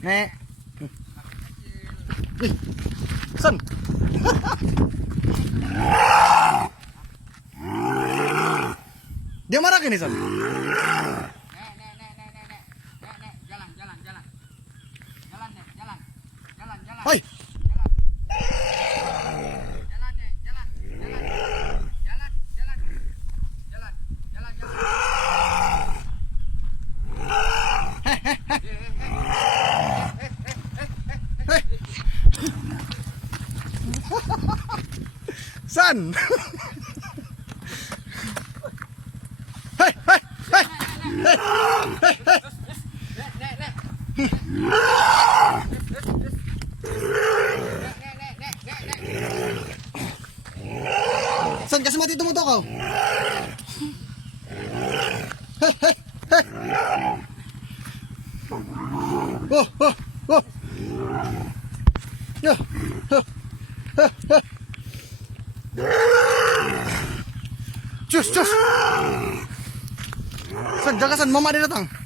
Nek. Ih, San. Dia marah gini, San. Hoi. San. Hei, hei, hei. Hei, hei, hei. San, kasih mati tumutok kau. Hei, hei, hei. Oh, oh, oh. Ya, cus, cus. San, jaga San, mama dia datang.